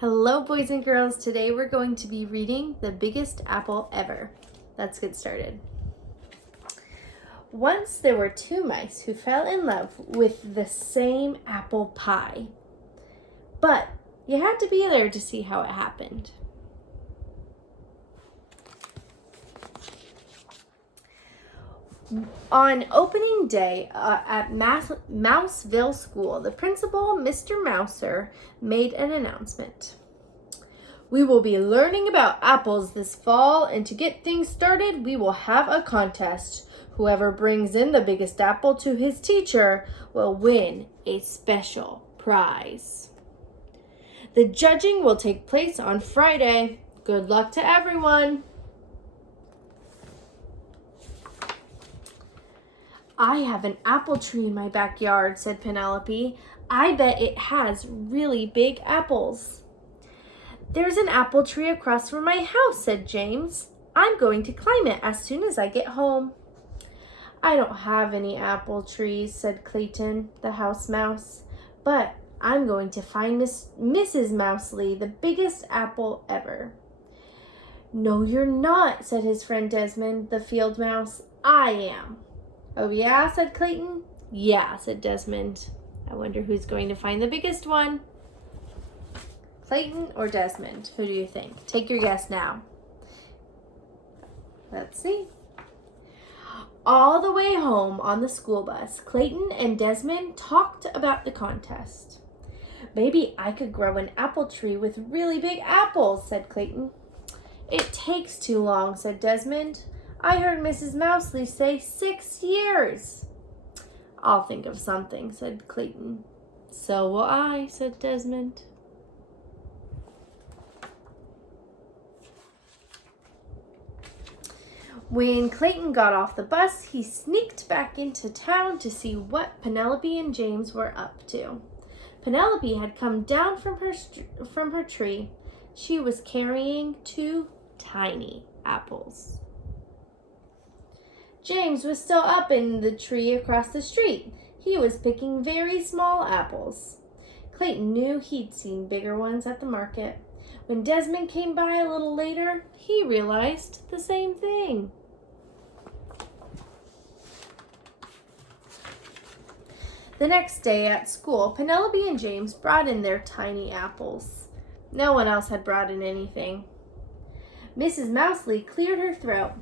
Hello, boys and girls. Today we're going to be reading The Biggest Apple Ever. Let's get started. Once there were two mice who fell in love with the same apple pie. But you had to be there to see how it happened. On opening day at Mouseville School, the principal, Mr. Mouser, made an announcement. We will be learning about apples this fall, and to get things started, we will have a contest. Whoever brings in the biggest apple to his teacher will win a special prize. The judging will take place on Friday. Good luck to everyone. I have an apple tree in my backyard, said Penelope. I bet it has really big apples. There's an apple tree across from my house, said James. I'm going to climb it as soon as I get home. I don't have any apple trees, said Clayton, the house mouse, but I'm going to find Mrs. Mousley the biggest apple ever. No, you're not, said his friend Desmond, the field mouse. I am. Oh, yeah, said Clayton. Yeah, said Desmond. I wonder who's going to find the biggest one. Clayton or Desmond? Who do you think? Take your guess now. Let's see. All the way home on the school bus, Clayton and Desmond talked about the contest. Maybe I could grow an apple tree with really big apples, said Clayton. It takes too long, said Desmond. I heard Mrs. Mousley say 6 years. I'll think of something, said Clayton. So will I, said Desmond. When Clayton got off the bus, he sneaked back into town to see what Penelope and James were up to. Penelope had come down from her tree. She was carrying 2 tiny apples. James was still up in the tree across the street. He was picking very small apples. Clayton knew he'd seen bigger ones at the market. When Desmond came by a little later, he realized the same thing. The next day at school, Penelope and James brought in their tiny apples. No one else had brought in anything. Mrs. Mousley cleared her throat.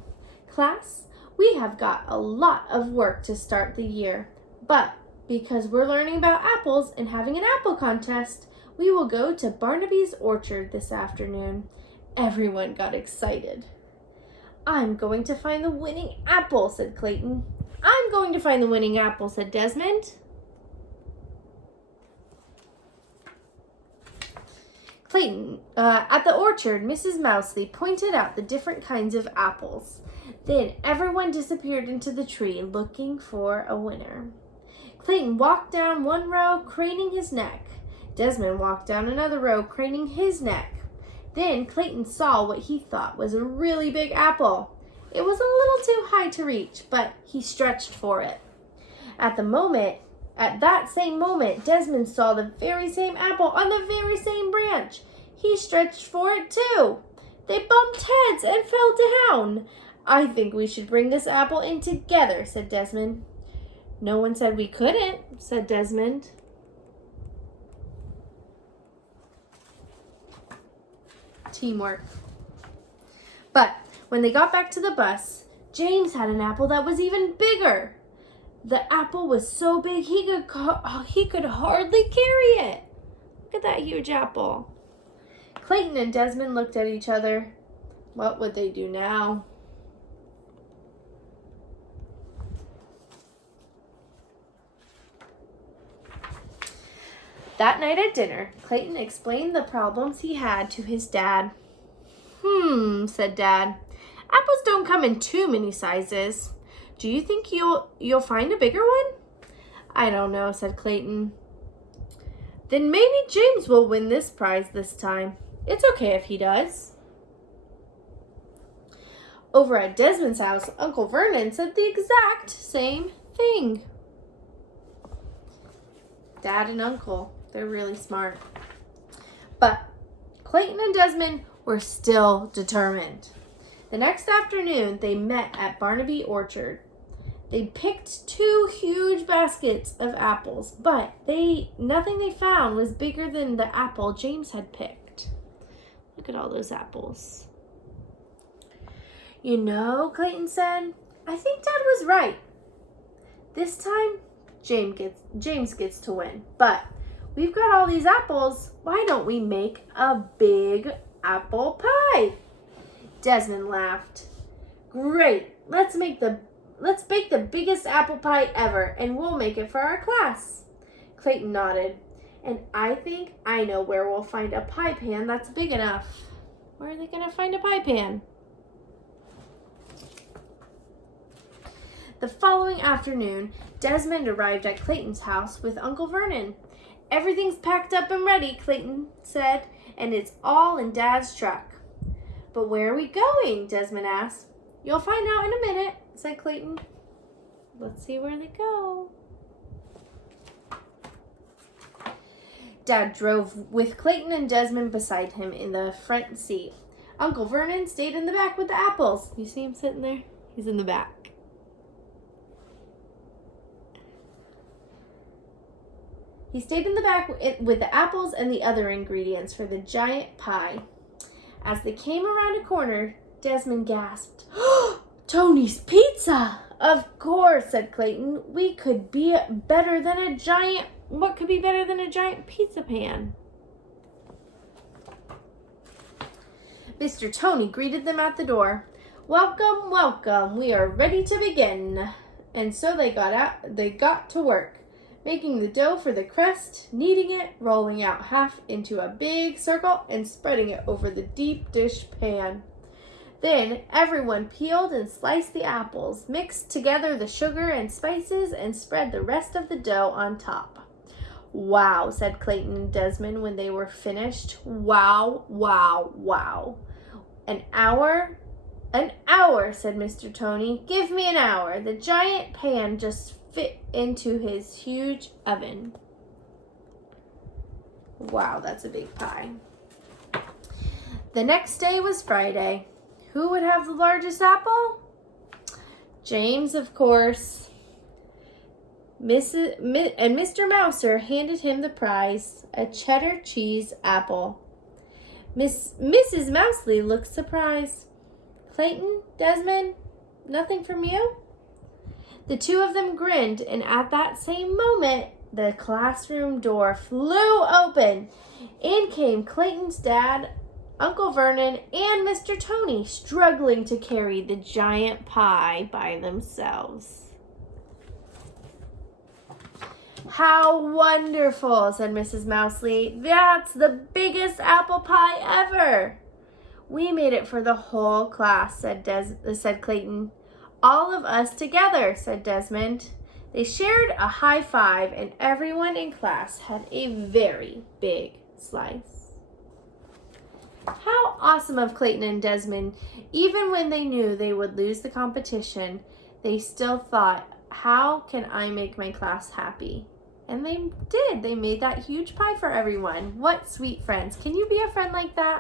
Class, we have got a lot of work to start the year, but because we're learning about apples and having an apple contest, we will go to Barnaby's orchard this afternoon. Everyone got excited. I'm going to find the winning apple, said Clayton. I'm going to find the winning apple, said Desmond. Clayton, at the orchard, Mrs. Mousley pointed out the different kinds of apples. Then everyone disappeared into the tree looking for a winner. Clayton walked down one row, craning his neck. Desmond walked down another row, craning his neck. Then Clayton saw what he thought was a really big apple. It was a little too high to reach, but he stretched for it. At that same moment, Desmond saw the very same apple on the very same branch. He stretched for it too. They bumped heads and fell down. I think we should bring this apple in together, said Desmond. No one said we couldn't, said Desmond. Teamwork. But when they got back to the bus, James had an apple that was even bigger. The apple was so big he could hardly carry it. Look at that huge apple. Clayton and Desmond looked at each other. What would they do now? That night at dinner, Clayton explained the problems he had to his dad. Said Dad. Apples don't come in too many sizes. Do you think you'll find a bigger one? I don't know, said Clayton. Then maybe James will win this prize this time. It's okay if he does. Over at Desmond's house, Uncle Vernon said the exact same thing. Dad and Uncle, they're really smart. But Clayton and Desmond were still determined. The next afternoon, they met at Barnaby Orchard. They picked 2 huge baskets of apples, but nothing they found was bigger than the apple James had picked. Look at all those apples. You know, Clayton said, I think Dad was right. This time, James gets to win. But we've got all these apples. Why don't we make a big apple pie? Desmond laughed. Great. Let's bake the biggest apple pie ever, and we'll make it for our class. Clayton nodded. And I think I know where we'll find a pie pan that's big enough. Where are they going to find a pie pan? The following afternoon, Desmond arrived at Clayton's house with Uncle Vernon. Everything's packed up and ready, Clayton said, and it's all in Dad's truck. But where are we going? Desmond asked. You'll find out in a minute, said Clayton. Let's see where they go. Dad drove with Clayton and Desmond beside him in the front seat. Uncle Vernon stayed in the back with the apples. You see him sitting there? He's in the back. He stayed in the back with the apples and the other ingredients for the giant pie. As they came around a corner, Desmond gasped, Tony's Pizza! Of course, said Clayton. What could be better than a giant pizza pan? Mr. Tony greeted them at the door. Welcome, welcome. We are ready to begin. And so they got to work, making the dough for the crust, kneading it, rolling out half into a big circle, and spreading it over the deep dish pan. Then everyone peeled and sliced the apples, mixed together the sugar and spices, and spread the rest of the dough on top. Wow, said Clayton and Desmond when they were finished. Wow, wow, wow. An hour? An hour, said Mr. Tony. Give me an hour. The giant pan just fit into his huge oven. Wow, that's a big pie. The next day was Friday. Who would have the largest apple? James, of course. And Mr. Mouser handed him the prize, a cheddar cheese apple. Mrs. Mousley looked surprised. Clayton, Desmond, nothing from you? The 2 of them grinned, and at that same moment, the classroom door flew open. In came Clayton's dad, Uncle Vernon, and Mr. Tony, struggling to carry the giant pie by themselves. How wonderful, said Mrs. Mousley. That's the biggest apple pie ever. We made it for the whole class, said Clayton. All of us together, said Desmond. They shared a high five, and everyone in class had a very big slice. How awesome of Clayton and Desmond. Even when they knew they would lose the competition, they still thought, how can I make my class happy? And they did. They made that huge pie for everyone. What sweet friends. Can you be a friend like that?